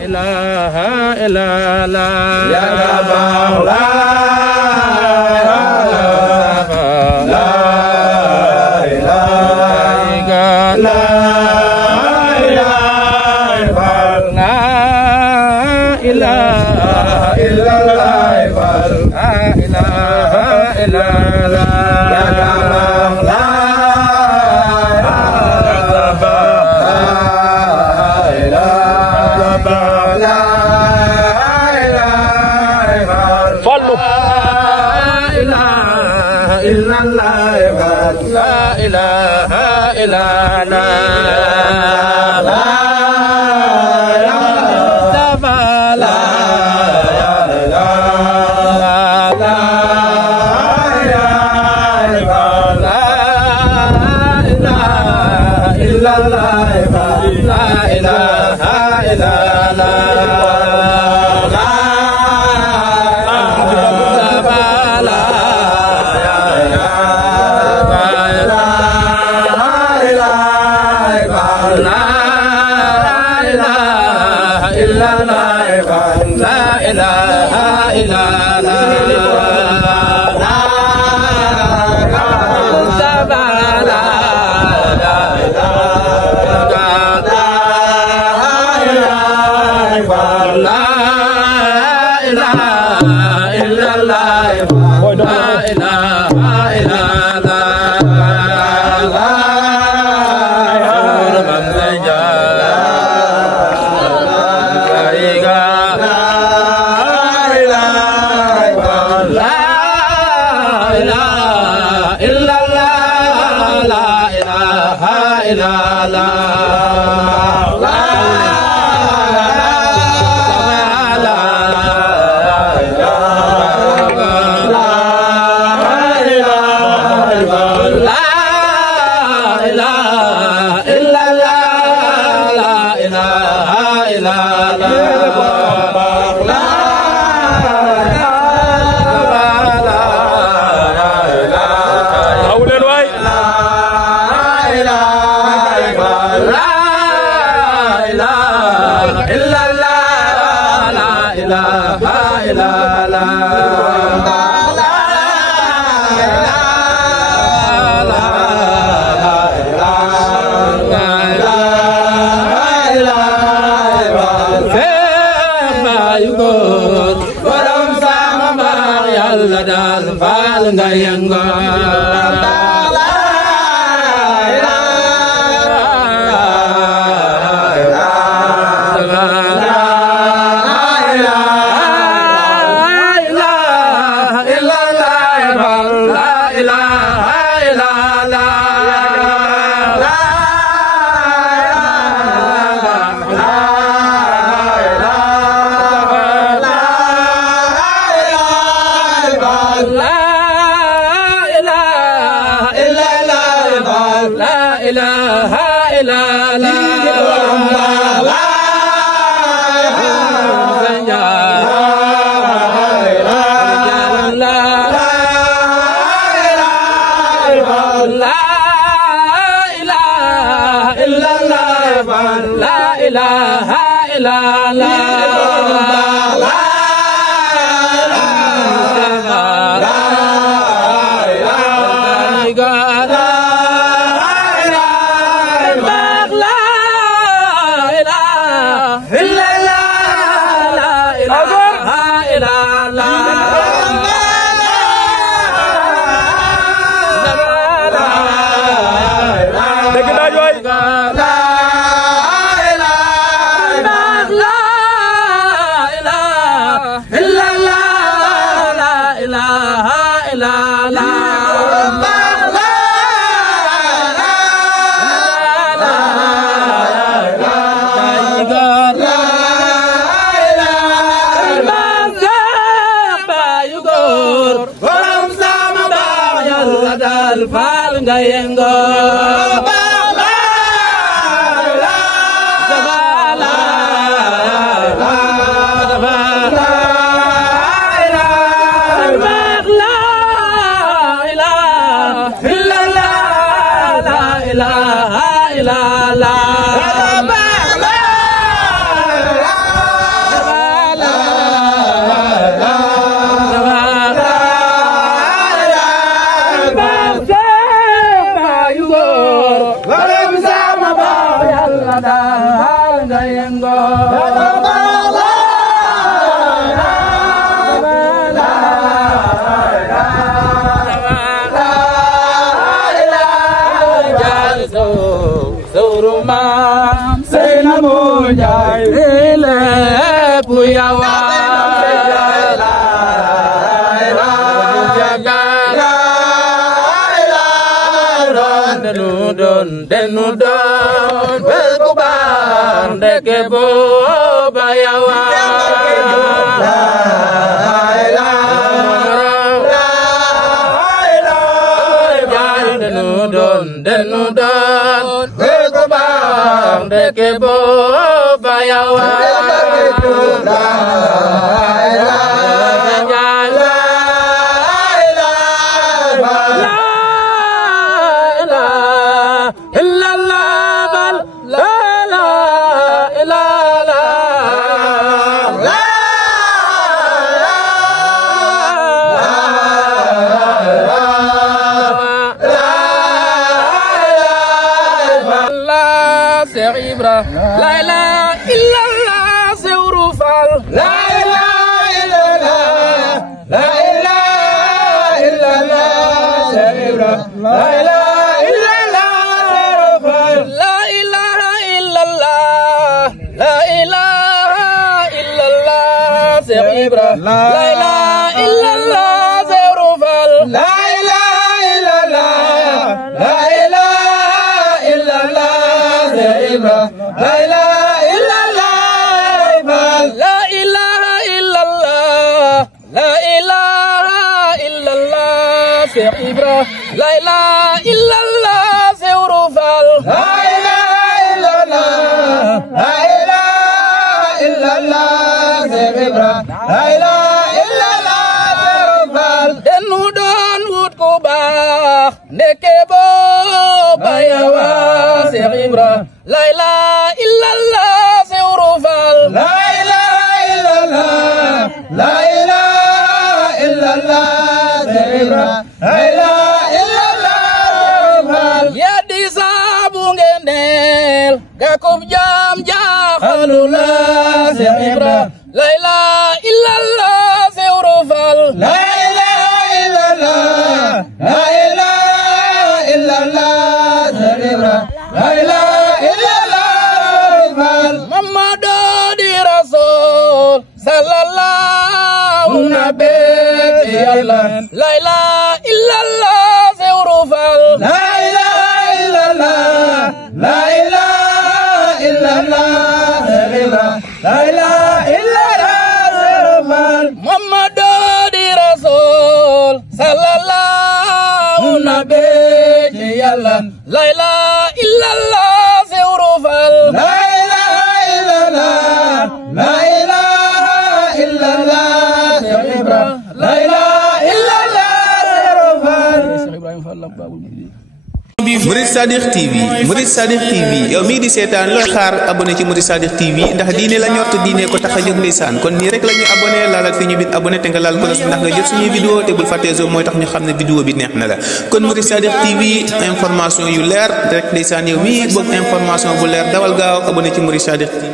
ilaha illallah ya Allah la ilaha la ilaha illallah la ilaha illallah ya Allah la ilaha illallah Denu don berkubar deke boba yawa denu don berkubar deke boba yawa La ilaha illallah Sewru Fall la ilaha illallah la ilaha illallah Sewru la ilaha illallah Fall la ilaha illallah la ilaha illallah Sewru la ilaha illallah Sewru Fall la ilaha illallah la ilaha illallah Sewru La ilaha illallah La ilaha illallah La ilaha illallah Cheikh Ibra La ilaha illallah Sewru Fall La ilaha illallah La ilaha illallah Cheikh Ibra La ilaha illallah Sewru Fall denu doon wut ku baax ndeke booba yawa Cheikh Ibra La ilaha illallah Sewru Fall La ilaha illallah La ilaha illallah Cheikh Ibra La ilaha illallah Sewru Fall ya di sabu ngendel gakub jam jaxalula Cheikh Ibra La ilaha illallah Sewru Fall La ilaha illallah La ilaha illallah Cheikh Ibra La ilaha sallallahu nabi yàlla la ilaha illallah Sewru Fall la ilaha illallah la ilaha illallah la ilaha illallah Sewru Fall Muhammadu di Rasul sallallahu nabi yàlla la ilaha illallah Sewru Fall la ilaha illallah la La ilaha illallah Murid Sadiq TV Murid Sadiq TV yow mii di seetaan looy xaar abonné ci Murid Sadiq TV ndax diine la ñor te diine ko tax a jóg ndeysaan kon nii rek la ñuy abonné laalal fi ñu bind abonné te nga laal ko ndax nga jot suñuy vidéo te bul fàttee zo mooy tax ñu xam ne vidéo bi neex na la kon Murid Sadiq TV information yu leer rek ndeysaan yow mii bëgg information bu leer dawal gaaw abonné ci Murid Sadiq TV